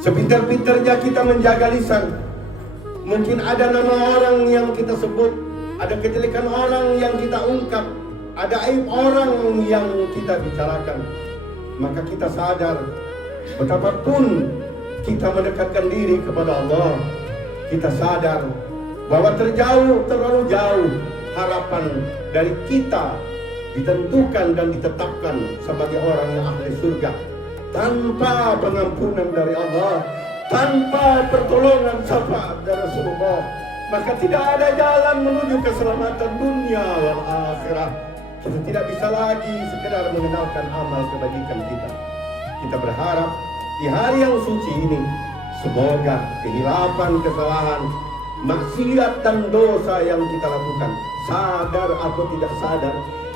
Sepintar-pintarnya kita menjaga lisan, mungkin ada nama orang yang kita sebut, ada kejelekan orang yang kita ungkap, ada aib orang yang kita bicarakan. Maka kita sadar, betapapun kita mendekatkan diri kepada Allah, kita sadar bahwa terlalu jauh harapan dari kita ditentukan dan ditetapkan sebagai orang yang ahli surga tanpa pengampunan dari Allah, tanpa pertolongan syafaat dari Rasulullah. Maka tidak ada jalan menuju keselamatan dunia wal akhirah. Kita tidak bisa lagi sekedar mengenalkan amal kebajikan kita. Kita berharap di hari yang suci ini, semoga kehilapan, kesalahan, maksiat dan dosa yang kita lakukan, sadar atau tidak sadar,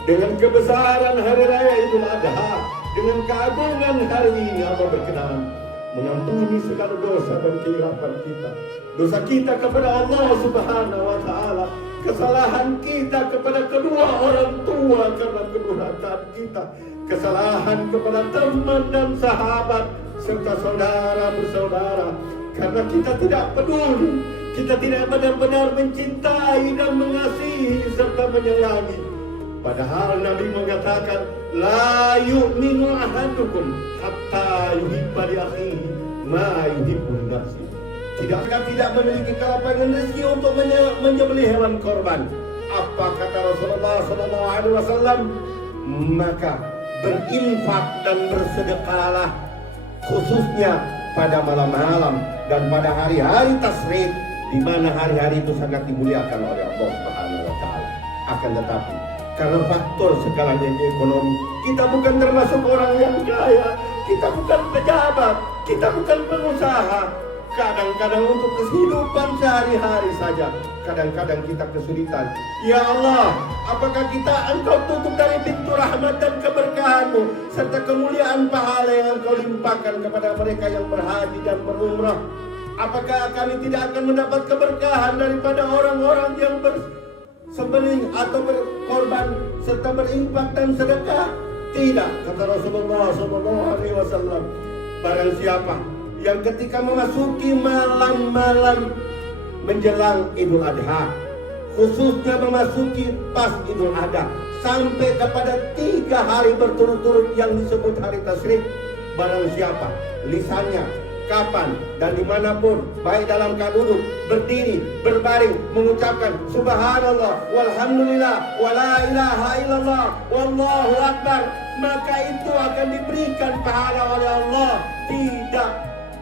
dengan kebesaran hari raya Idul Adha, dengan keagungan hari ini, Allah berkenan mengampuni segala dosa dan kehilapan kita. Dosa kita kepada Allah Subhanahu wa Ta'ala, kesalahan kita kepada kedua orang tua karena kedurhakaan kita, kesalahan kepada teman dan sahabat serta saudara bersaudara karena kita tidak peduli, kita tidak benar-benar mencintai dan mengasihi serta menyayangi. Padahal Nabi mengatakan, la yu'minu ahadukum hatta yuhibba li akhihi ma yuhibbu nafsihi. Tidakkah tidak memiliki kelapangan rezeki untuk menyembelih hewan korban? Apa kata Rasulullah SAW? Maka berinfak dan bersedekahlah, khususnya pada malam-malam dan pada hari-hari tasyrik, di mana hari-hari itu sangat dimuliakan oleh Allah Subhanahu wa Ta'ala. Akan tetapi karena faktor skalanya ekonomi, kita bukan termasuk orang yang kaya, kita bukan pejabat, kita bukan pengusaha. Kadang-kadang untuk kehidupan sehari-hari saja, kadang-kadang kita kesulitan. Ya Allah, apakah Engkau tutup dari pintu rahmat dan keberkahan-Mu serta kemuliaan pahala yang Engkau limpahkan kepada mereka yang berhaji dan berumrah? Apakah kami tidak akan mendapat keberkahan daripada orang-orang yang bersembelih atau berkorban serta berinfak dan sedekah? Tidak, kata Rasulullah SAW. Barang siapa yang ketika memasuki malam-malam menjelang Idul Adha, khususnya memasuki pas Idul Adha, sampai kepada 3 hari berturut-turut yang disebut hari tasyrik, barang siapa lisannya kapan dan dimanapun, baik dalam keadaan duduk, berdiri, berbaring, mengucapkan subhanallah, walhamdulillah, wala ilaha illallah, wallahu akbar, maka itu akan diberikan pahala oleh Allah, tidak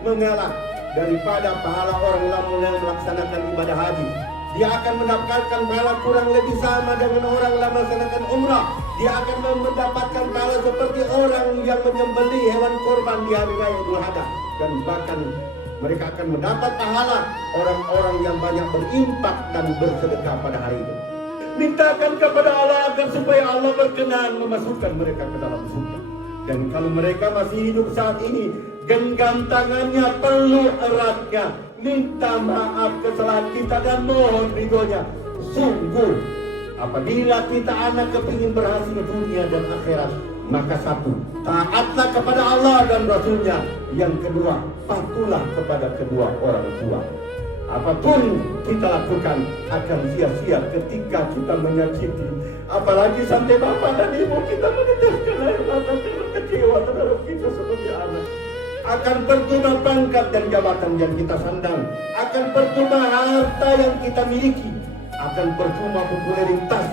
mengalah daripada pahala orang yang melaksanakan ibadah haji. Dia akan mendapatkan pahala kurang lebih sama dengan orang yang melaksanakan umrah. Dia akan mendapatkan pahala seperti orang yang menyembelih hewan korban di hari raya Idul Adha. Dan bahkan mereka akan mendapat pahala orang-orang yang banyak berimpak dan bersedekah pada hari itu. Mintakan kepada Allah agar supaya Allah berkenan memasukkan mereka ke dalam surga. Dan kalau mereka masih hidup saat ini, genggam tangannya, peluk eratnya, minta maaf kesalahan kita dan mohon ridhonya. Sungguh, apabila kita anak kepingin berhasil dunia dan akhirat, maka satu, taatlah kepada Allah dan Rasulnya. Yang kedua, patuhlah kepada kedua orang tua. Apapun kita lakukan akan sia-sia ketika kita menyakiti, apalagi sampai bapak dan ibu kita meneteskan air mata karena kecewa terhadap kita sebagai anak. Akan percuma pangkat dan jabatan yang kita sandang, akan percuma harta yang kita miliki, akan percuma popularitas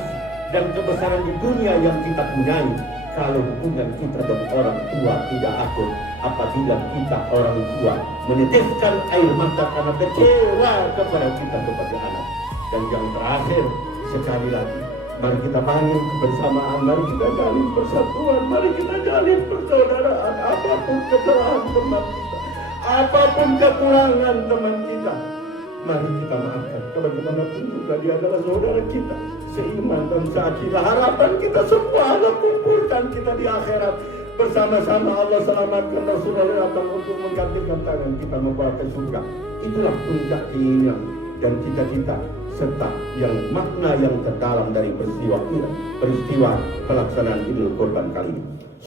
dan kebesaran di dunia yang kita punyai, kalau hubungan kita dengan orang tua tidak akur. Apabila kita orang tua meneteskan air mata karena kecewa kepada kita sebagai anak. Dan yang terakhir, sekali lagi, mari kita bangun kebersamaan, mari kita jalin persatuan, mari kita jalin persaudaraan. Apapun kesalahan teman kita, apapun kekurangan teman kita, mari kita maafkan. Bagaimanapun juga dia adalah saudara kita, seiman dan seakidah. Harapan kita semua Allah kumpulkan kita di akhirat bersama-sama. Allah selamatkan Rasulullah datang untuk menggantikan tangan kita membawa ke surga. Itulah puncak keinginan dan cita-cita serta yang makna yang terdalam dari peristiwa pelaksanaan Idul Kurban kali ini.